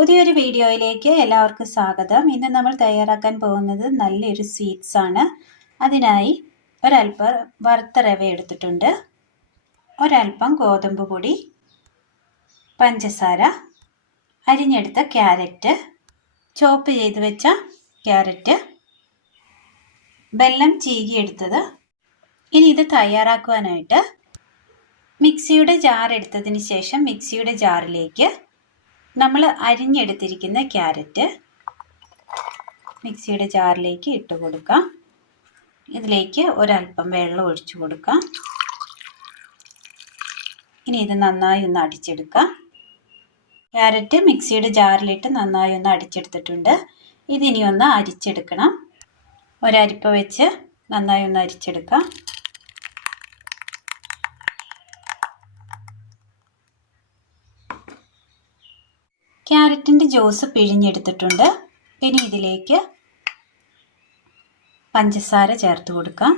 പുതിയൊരു വീഡിയോയിലേക്ക് എല്ലാവർക്കും സ്വാഗതം. ഇന്ന് നമ്മൾ തയ്യാറാക്കാൻ പോകുന്നത് നല്ലൊരു സ്വീറ്റ്സ് ആണ്. അതിനായി ഒരൽപ്പം വറുത്ത റവ എടുത്തിട്ടുണ്ട്. ഒരൽപ്പം ഗോതമ്പ് പൊടി പഞ്ചസാര അരിഞ്ഞെടുത്ത ക്യാരറ്റ് ചോപ്പ് ചെയ്ത് വെച്ച ക്യാരറ്റ് വെല്ലം ചീകിയെടുത്തത് ഇനി ഇത് തയ്യാറാക്കുവാനായിട്ട് മിക്സിയുടെ ജാർ എടുത്തതിന് ശേഷം മിക്സിയുടെ ജാറിലേക്ക് നമ്മൾ അരിഞ്ഞെടുത്തിരിക്കുന്ന ക്യാരറ്റ് മിക്സിയുടെ ജാറിലേക്ക് ഇട്ട് കൊടുക്കാം. ഇതിലേക്ക് ഒരല്പം വെള്ളം ഒഴിച്ചു കൊടുക്കാം. ഇനി ഇത് നന്നായി ഒന്ന് അടിച്ചെടുക്കാം. ക്യാരറ്റ് മിക്സിയുടെ ജാറിലിട്ട് നന്നായി ഒന്ന് അടിച്ചെടുത്തിട്ടുണ്ട്. ഇതിനി ഒന്ന് അരിച്ചെടുക്കണം. ഒരരിപ്പ വെച്ച് നന്നായി ഒന്ന് അരിച്ചെടുക്കാം. ക്യാരറ്റിന്റെ ജ്യൂസ് പിഴിഞ്ഞെടുത്തിട്ടുണ്ട്. ഇനി ഇതിലേക്ക് പഞ്ചസാര ചേർത്ത് കൊടുക്കാം.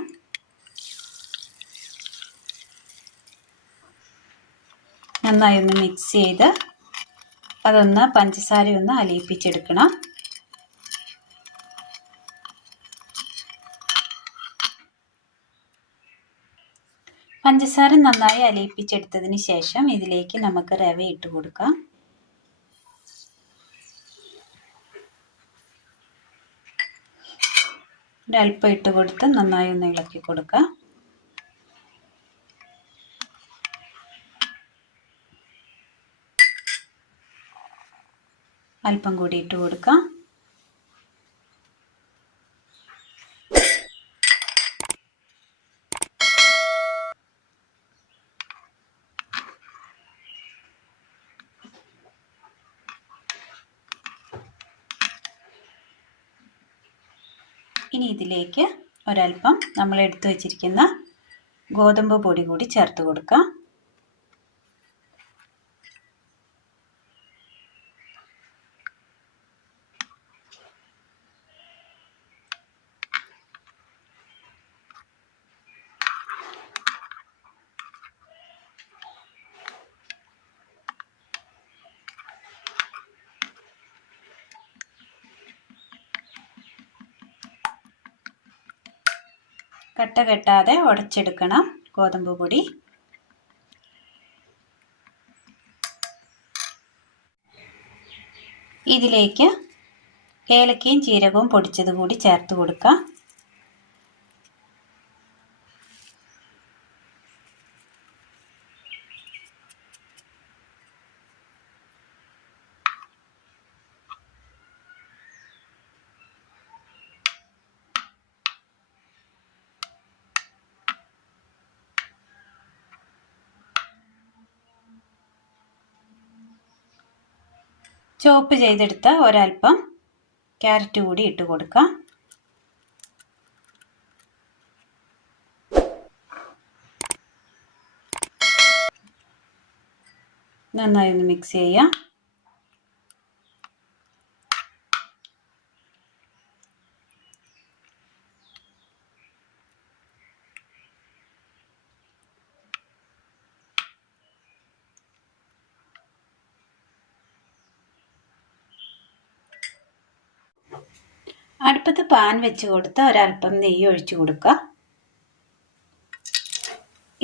നന്നായി ഒന്ന് മിക്സ് ചെയ്ത് അതൊന്ന് പഞ്ചസാര ഒന്ന് അലിയിപ്പിച്ചെടുക്കണം. പഞ്ചസാര നന്നായി അലിയിപ്പിച്ചെടുത്തതിന് ശേഷം ഇതിലേക്ക് നമുക്ക് റവ ഇട്ട് കൊടുക്കാം. ഒരല്പം ഇട്ട് കൊടുത്ത് നന്നായി ഒന്ന് ഇളക്കി കൊടുക്കുക അല്പം കൂടി ഇട്ട് കൊടുക്കാം. ഇനി ഇതിലേക്ക് ഒരൽപ്പം നമ്മൾ എടുത്തു വച്ചിരിക്കുന്ന ഗോതമ്പ് പൊടി കൂടി ചേർത്ത് കൊടുക്കാം. കട്ട കെട്ടാതെ ഉടച്ചെടുക്കണം ഗോതമ്പ് പൊടി. ഇതിലേക്ക് ഏലക്കയും ജീരകവും പൊടിച്ചത് കൂടി ചേർത്ത് കൊടുക്കാം. ചോപ്പ് ചെയ്തെടുത്ത ഒരൽപ്പം ക്യാരറ്റ് കൂടി ഇട്ട് കൊടുക്കാം. നന്നായി ഒന്ന് മിക്സ് ചെയ്യാം. അടുപ്പത്ത് പാൻ വെച്ച് കൊടുത്ത് ഒരൽപ്പം നെയ്യ് ഒഴിച്ചു കൊടുക്കുക.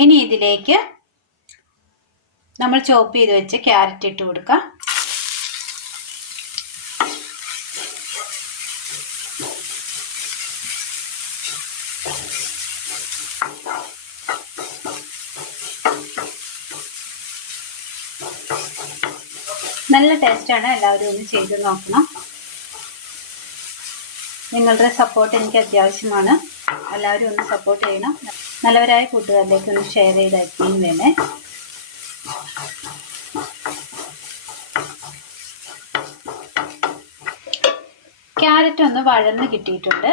ഇനി ഇതിലേക്ക് നമ്മൾ ചോപ്പ് ചെയ്ത് വെച്ച് ക്യാരറ്റ് ഇട്ട് കൊടുക്കുക. നല്ല ടേസ്റ്റാണ് എല്ലാവരും ഒന്ന് ചെയ്ത് നോക്കണം. നിങ്ങളുടെ സപ്പോർട്ട് എനിക്ക് അത്യാവശ്യമാണ്. എല്ലാവരും ഒന്ന് സപ്പോർട്ട് ചെയ്യണം. നല്ലവരായ കൂട്ടുകാരിലേക്ക് ഒന്ന് ഷെയർ ചെയ്തയക്കുകയും വേണേ. ക്യാരറ്റ് ഒന്ന് വഴന്ന് കിട്ടിയിട്ടുണ്ട്.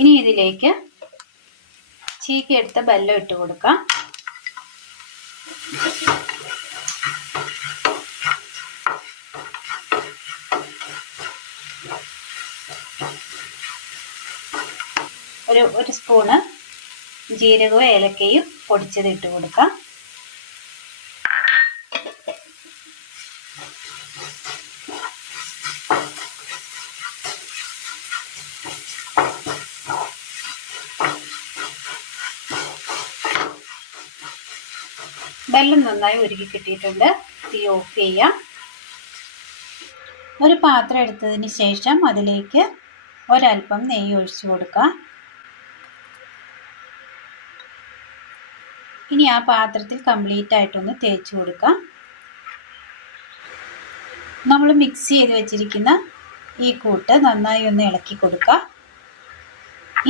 ഇനി ഇതിലേക്ക് ചീക്കിയെടുത്ത ബെല്ലം ഇട്ട് കൊടുക്കാം. ഒരു ഒരു സ്പൂണ് ജീരകവും ഏലക്കയും പൊടിച്ചത് ഇട്ട് കൊടുക്കാം. വെള്ളം നന്നായി ഉരുകി കിട്ടിയിട്ടുണ്ട്. തീ ഓഫ് ചെയ്യാം. ഒരു പാത്രം എടുത്തതിന് ശേഷം അതിലേക്ക് ഒരൽപ്പം നെയ്യ് ഒഴിച്ചു കൊടുക്കാം. ഇനി ആ പാത്രത്തിൽ കംപ്ലീറ്റ് ആയിട്ടൊന്ന് തേച്ച് കൊടുക്കാം. നമ്മൾ മിക്സ് ചെയ്ത് വെച്ചിരിക്കുന്ന ഈ കൂട്ട് നന്നായി ഒന്ന് ഇളക്കി കൊടുക്കാം.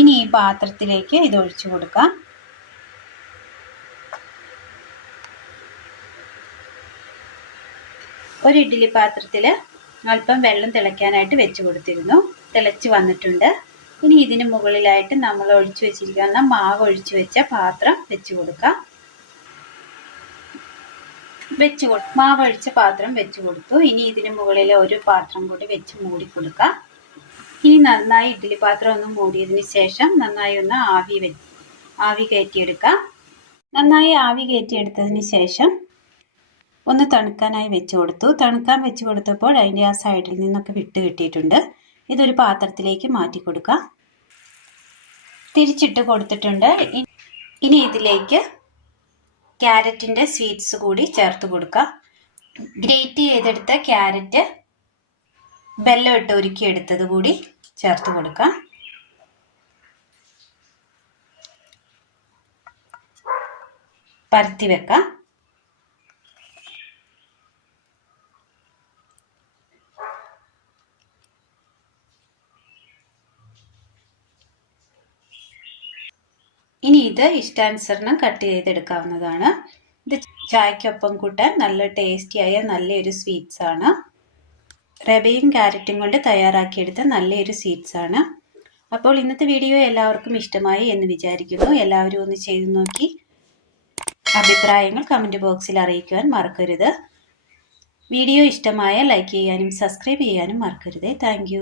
ഇനി ഈ പാത്രത്തിലേക്ക് ഇത് ഒഴിച്ചു കൊടുക്കാം. ഒരു ഇഡ്ഡലി പാത്രത്തിൽ അല്പം വെള്ളം തിളയ്ക്കാനായിട്ട് വെച്ച് കൊടുത്തിരുന്നു. തിളച്ച് വന്നിട്ടുണ്ട്. ഇനി ഇതിന് മുകളിലായിട്ട് നമ്മൾ ഒഴിച്ചു വെച്ചിരിക്കുന്ന മാവ് ഒഴിച്ചു വെച്ച പാത്രം വെച്ച് കൊടുക്കാം. വെച്ച് കൊടു മാവ് ഒഴിച്ച പാത്രം വെച്ച് കൊടുത്തു ഇനി ഇതിന് മുകളിൽ ഒരു പാത്രം കൂടി വെച്ച് മൂടി കൊടുക്കാം. ഇനി നന്നായി ഇഡ്ഡലി പാത്രം ഒന്ന് മൂടിയതിന് ശേഷം നന്നായി ഒന്ന് ആവി വെ ആവി കയറ്റിയെടുക്കാം. നന്നായി ആവി കയറ്റിയെടുത്തതിന് ശേഷം ഒന്ന് തണുക്കാനായി വെച്ച് കൊടുത്തു. തണുക്കാൻ വെച്ച് കൊടുത്തപ്പോൾ അതിന്റെ ആ സൈഡിൽ നിന്നൊക്കെ വിട്ട് കിട്ടിയിട്ടുണ്ട്. ഇതൊരു പാത്രത്തിലേക്ക് മാറ്റി കൊടുക്കാം. തിരിച്ചിട്ട് കൊടുത്തിട്ടുണ്ട്. ഇനി ഇതിലേക്ക് ക്യാരറ്റിന്റെ സ്വീറ്റ്സ് കൂടി ചേർത്ത് കൊടുക്കുക ഗ്രേറ്റ് ചെയ്തെടുത്ത ക്യാരറ്റ് ബെല്ലം ഇട്ട് ഒരുക്കി എടുത്തത് കൂടി ചേർത്ത് കൊടുക്കുക പരത്തി വെക്കാം. ഇനി ഇത് ഇഷ്ടാനുസരണം കട്ട് ചെയ്തെടുക്കാവുന്നതാണ്. ഇത് ചായക്കൊപ്പം കൂട്ടാൻ നല്ല ടേസ്റ്റിയായ നല്ലൊരു സ്വീറ്റ്സ് ആണ്. റവയും ക്യാരറ്റും കൊണ്ട് തയ്യാറാക്കിയെടുത്ത നല്ലൊരു സ്വീറ്റ്സ് ആണ്. അപ്പോൾ ഇന്നത്തെ വീഡിയോ എല്ലാവർക്കും ഇഷ്ടമായി എന്ന് വിചാരിക്കുന്നു. എല്ലാവരും ഒന്ന് ചെയ്തു നോക്കി. അഭിപ്രായങ്ങൾ കമന്റ് ബോക്സിൽ അറിയിക്കുവാൻ മറക്കരുത്. വീഡിയോ ഇഷ്ടമായ ലൈക്ക് ചെയ്യാനും സബ്സ്ക്രൈബ് ചെയ്യാനും മറക്കരുത്. താങ്ക്